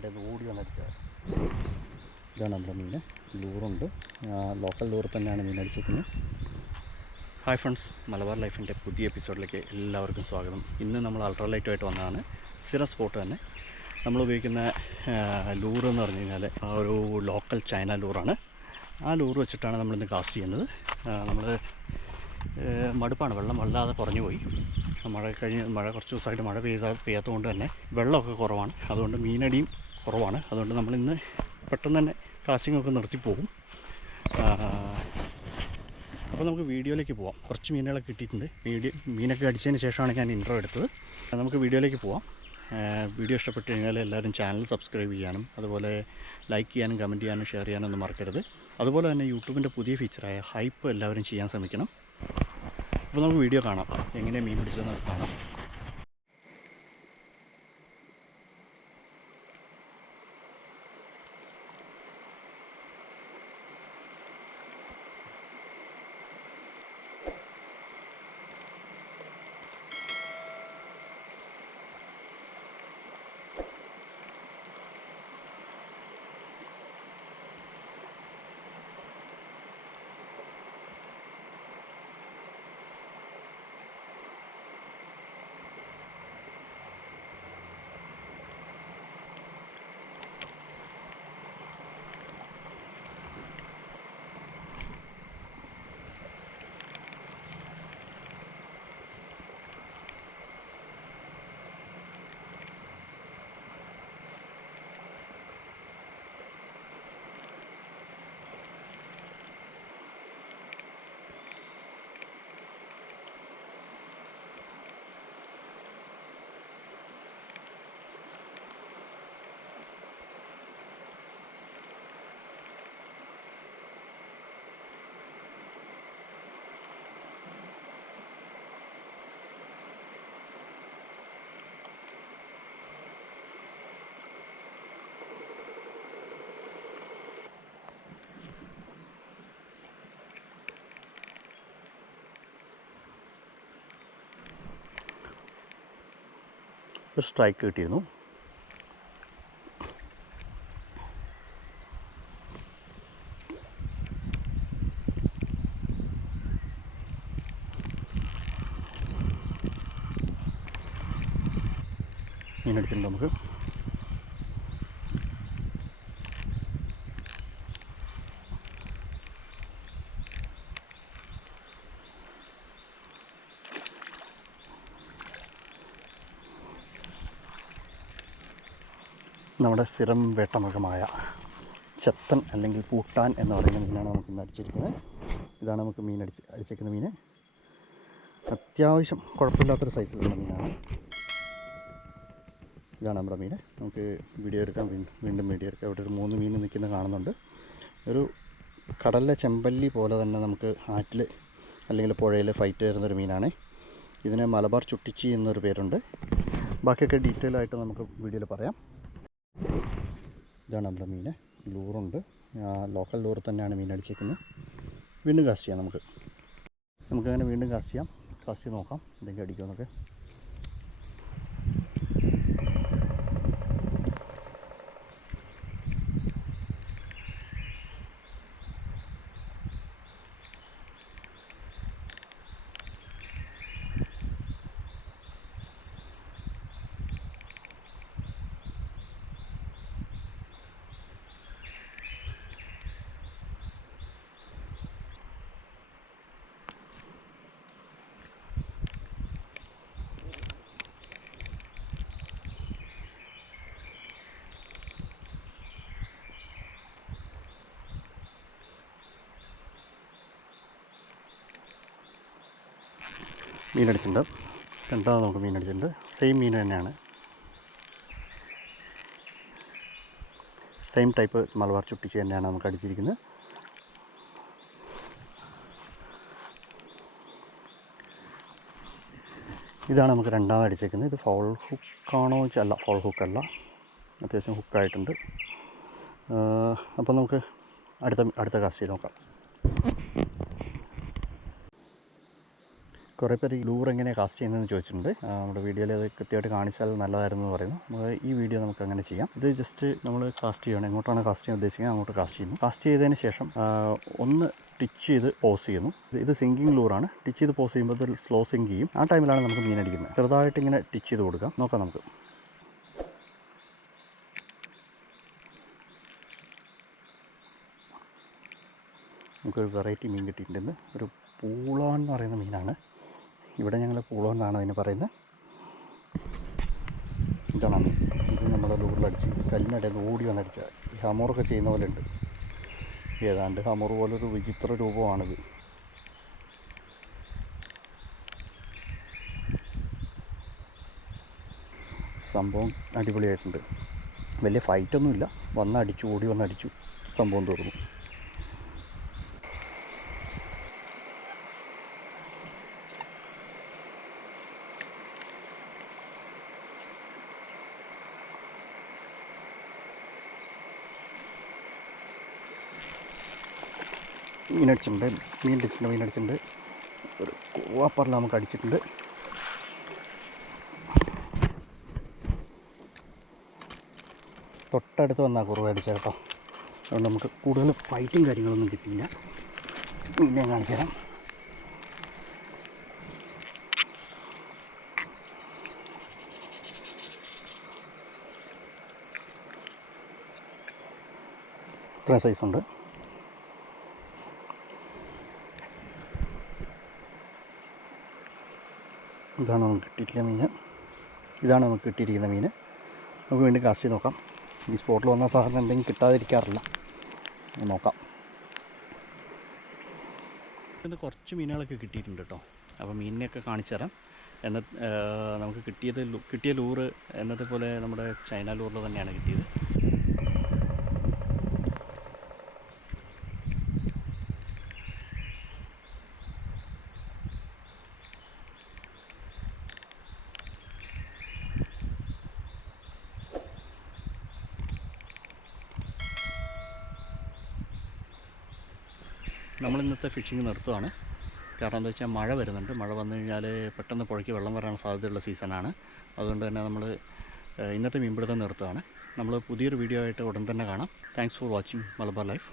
ഇതിനിടയിൽ ഓടി വന്നടിച്ചത് ഇതാണ് നമ്മുടെ മീൻ. ലൂറുണ്ട്. ലോക്കൽ ലൂർ തന്നെയാണ് മീൻ അടിച്ചിരിക്കുന്നത്. ഹായ് ഫ്രണ്ട്സ് മലബാർ ലൈഫിന്റെ പുതിയ എപ്പിസോഡിലേക്ക് എല്ലാവർക്കും സ്വാഗതം. ഇന്ന് നമ്മൾ അൾട്രാലൈറ്റുമായിട്ട് വന്നതാണ്. സ്ഥിര സ്പോട്ട് തന്നെ. നമ്മൾ ഉപയോഗിക്കുന്ന ലൂർ എന്ന് പറഞ്ഞു കഴിഞ്ഞാൽ ആ ഒരു ലോക്കൽ ചൈന ലൂറാണ് ആ ലൂർ വെച്ചിട്ടാണ് നമ്മളിന്ന് കാസ്റ്റ് ചെയ്യുന്നത്. നമ്മൾ മടുപ്പാണ്. വെള്ളം വല്ലാതെ കുറഞ്ഞു പോയി. മഴ കഴിഞ്ഞ് മഴ കുറച്ച് ദിവസമായിട്ട് മഴ പെയ്ത പെയ്യാത്തതുകൊണ്ട് തന്നെ വെള്ളമൊക്കെ കുറവാണ്. അതുകൊണ്ട് മീനടിയും കുറവാണ്. അതുകൊണ്ട് നമ്മൾ ഇന്ന് പെട്ടെന്ന് തന്നെ കാസ്റ്റിംഗ് ഒക്കെ നിർത്തിപ്പോകും അപ്പോൾ നമുക്ക് വീഡിയോയിലേക്ക് പോവാം. കുറച്ച് മീനുകളൊക്കെ കിട്ടിയിട്ടുണ്ട്. വീഡിയോ മീനൊക്കെ അടിച്ചതിന് ശേഷമാണ് ഞാൻ ഇൻട്രോ എടുത്തത്. നമുക്ക് വീഡിയോയിലേക്ക് പോവാം. വീഡിയോ ഇഷ്ടപ്പെട്ട് കഴിഞ്ഞാൽ എല്ലാവരും ചാനൽ സബ്സ്ക്രൈബ് ചെയ്യാനും അതുപോലെ ലൈക്ക് ചെയ്യാനും കമന്റ് ചെയ്യാനും ഷെയർ ചെയ്യാനും ഒന്നും മറക്കരുത്. അതുപോലെ തന്നെ യൂട്യൂബിന്റെ പുതിയ ഫീച്ചറായ ഹൈപ്പ് എല്ലാവരും ചെയ്യാൻ ശ്രമിക്കണം. അപ്പോൾ നമുക്ക് വീഡിയോ കാണാം. എങ്ങനെ മീൻ പിടിച്ചതെന്ന് കാണാം. ഒരു സ്ട്രൈക്ക് കിട്ടിയിരുന്നു. മീനടിച്ചിട്ടുണ്ട് നമുക്ക്. നമ്മുടെ സ്ഥിരം വേട്ടമൃഗമായ ചെത്തൻ അല്ലെങ്കിൽ പൂട്ടാൻ എന്ന് പറയുന്ന മീനാണ് നമുക്ക് ഇന്ന് അടിച്ചിരിക്കുന്നത്. ഇതാണ് നമുക്ക് മീൻ അടിച്ച് അടിച്ചേക്കുന്ന മീൻ. അത്യാവശ്യം കുഴപ്പമില്ലാത്തൊരു സൈസിലുള്ള മീനാണ്. ഇതാണ് നമ്മുടെ മീൻ. നമുക്ക് വീഡിയോ എടുക്കാം. വീണ്ടും വീഡിയോ എടുക്കാം. ഇവിടെ ഒരു മൂന്ന് മീൻ നിൽക്കുന്ന കാണുന്നുണ്ട്. ഒരു കടലിലെ ചെമ്പല്ലി പോലെ തന്നെ നമുക്ക് ആറ്റിൽ അല്ലെങ്കിൽ പുഴയിൽ ഫൈറ്റ് വരുന്നൊരു മീനാണ്. ഇതിന് മലബാർ ചുട്ടിച്ചി എന്നൊരു പേരുണ്ട്. ബാക്കിയൊക്കെ ഡീറ്റെയിൽ ആയിട്ട് നമുക്ക് വീഡിയോയിൽ പറയാം. ഇതാണ് നമ്മുടെ മീൻ. ലൂറുണ്ട്. ലോക്കൽ ലൂർ തന്നെയാണ് മീൻ അടിച്ചേക്കുന്നത്. വീണ്ടും കാസ്റ്റ് ചെയ്യാം നമുക്ക്. നമുക്കങ്ങനെ വീണ്ടും കാസ്റ്റ് ചെയ്യാം. കാസ്റ്റ് നോക്കാം. എന്തെങ്കിലും അടിക്കുമെന്നൊക്കെ. മീനടിച്ചിട്ടുണ്ട്. രണ്ടാമത് നമുക്ക് മീനടിച്ചിട്ടുണ്ട്. സെയിം മീൻ തന്നെയാണ്. സെയിം ടൈപ്പ് മലബാർ ചുട്ടിച്ച് തന്നെയാണ് നമുക്ക് അടിച്ചിരിക്കുന്നത്. ഇതാണ് നമുക്ക് രണ്ടാമത് അടിച്ചേക്കുന്നത്. ഇത് ഫോൾ ഹുക്കാണോ അല്ല ഫോൾ ഹുക്കല്ല അത്യാവശ്യം ഹുക്കായിട്ടുണ്ട് അപ്പോൾ നമുക്ക് അടുത്ത അടുത്ത കാസ്റ്റ് ചെയ്ത് നോക്കാം. കുറേ പേര് ലൂർ എങ്ങനെയാണ് കാസ്റ്റ് ചെയ്യുന്നതെന്ന് ചോദിച്ചിട്ടുണ്ട്. നമ്മുടെ വീഡിയോയിൽ അത് കൃത്യമായിട്ട് കാണിച്ചാൽ നല്ലതായിരുന്നു എന്ന് പറയുന്നു. ഈ വീഡിയോ നമുക്ക് അങ്ങനെ ചെയ്യാം. ഇത് ജസ്റ്റ് നമ്മൾ കാസ്റ്റ് ചെയ്യണം എങ്ങോട്ടാണ് കാസ്റ്റ് ചെയ്യാൻ ഉദ്ദേശിക്കുന്നത്? അങ്ങോട്ട് കാസ്റ്റ് ചെയ്യുന്നു. കാസ്റ്റ് ചെയ്തതിന് ശേഷം ഒന്ന് ടിച്ച് ചെയ്ത് പോസ് ചെയ്യുന്നു. ഇത് സിങ്കിങ് ലൂറാണ് ടിച്ച് ചെയ്ത് പോസ് ചെയ്യുമ്പോൾ ഇത് സ്ലോ സിങ്ക് ചെയ്യും. ആ ടൈമിലാണ് നമുക്ക് മീൻ അടിക്കുന്നത്. ചെറുതായിട്ട് ഇങ്ങനെ ടിച്ച് ചെയ്ത് കൊടുക്കാം. നോക്കാം നമുക്ക്. നമുക്കൊരു വെറൈറ്റി മീൻ കിട്ടിയിട്ടുണ്ട്. ഒരു പൂളോൻ എന്ന് പറയുന്ന മീനാണ്. ഇവിടെ ഞങ്ങൾ പൂളോൻ എന്നാണ് അതിന് പറയുന്നത് ഇതാണ്. ഇത് നമ്മുടെ ലൂറിലടിച്ച് കല്ലിനടയിൽ നിന്ന് ഓടി വന്നടിച്ച ഹമോറൊക്കെ ചെയ്യുന്ന പോലെ ഉണ്ട് ഏതാണ്ട് ഹമോർ പോലൊരു വിചിത്ര രൂപമാണിത്. സംഭവം അടിപൊളിയായിട്ടുണ്ട്. വലിയ ഫൈറ്റൊന്നുമില്ല വന്നടിച്ചു ഓടി വന്നടിച്ചു. സംഭവം തീർന്നു. മീനടിച്ചിട്ടുണ്ട്. മീൻ അടിച്ചിട്ടുണ്ട് ഒരു കൂവാപ്പറിൽ നമുക്ക് അടിച്ചിട്ടുണ്ട്. തൊട്ടടുത്ത് വന്നാൽ കുറവ് അടിച്ചാൽ കേട്ടോ അതുകൊണ്ട് നമുക്ക് കൂടുതൽ ഫൈറ്റും കാര്യങ്ങളൊന്നും കിട്ടിയില്ല. മീനെ കാണിച്ചു തരാം. ഇത്രയും സൈസുണ്ട് ഇതാണ് നമുക്ക് കിട്ടിയിരിക്കുന്ന മീൻ. ഇതാണ് നമുക്ക് കിട്ടിയിരിക്കുന്ന മീൻ. നമുക്ക് വീണ്ടും കാസ്റ്റ് നോക്കാം. ഈ സ്പോട്ടിൽ വന്ന സാധനം എന്തെങ്കിലും കിട്ടാതിരിക്കാറില്ല. നോക്കാം. ഇന്ന് കുറച്ച് മീനുകളൊക്കെ കിട്ടിയിട്ടുണ്ട് കേട്ടോ അപ്പോൾ മീനിനെയൊക്കെ കാണിച്ചു തരാം. എന്ന നമുക്ക് കിട്ടിയത് കിട്ടിയ ലൂറ് എന്നത്തെ പോലെ നമ്മുടെ ചൈന ലൂറിൽ തന്നെയാണ് കിട്ടിയത്. നമ്മൾ ഇന്നത്തെ ഫിഷിങ് നിർത്തുകയാണ് കാരണം എന്താ വെച്ചാൽ മഴ വരുന്നുണ്ട്. മഴ വന്നു കഴിഞ്ഞാൽ പെട്ടെന്ന് പുഴയ്ക്ക് വെള്ളം വരാനുള്ള സാധ്യതയുള്ള സീസണാണ് അതുകൊണ്ട് തന്നെ നമ്മൾ ഇന്നത്തെ മീൻപിടുത്തം നിർത്തുകയാണ് നമ്മൾ പുതിയൊരു വീഡിയോ ആയിട്ട് ഉടൻ തന്നെ കാണാം. Thanks for watching Malabar life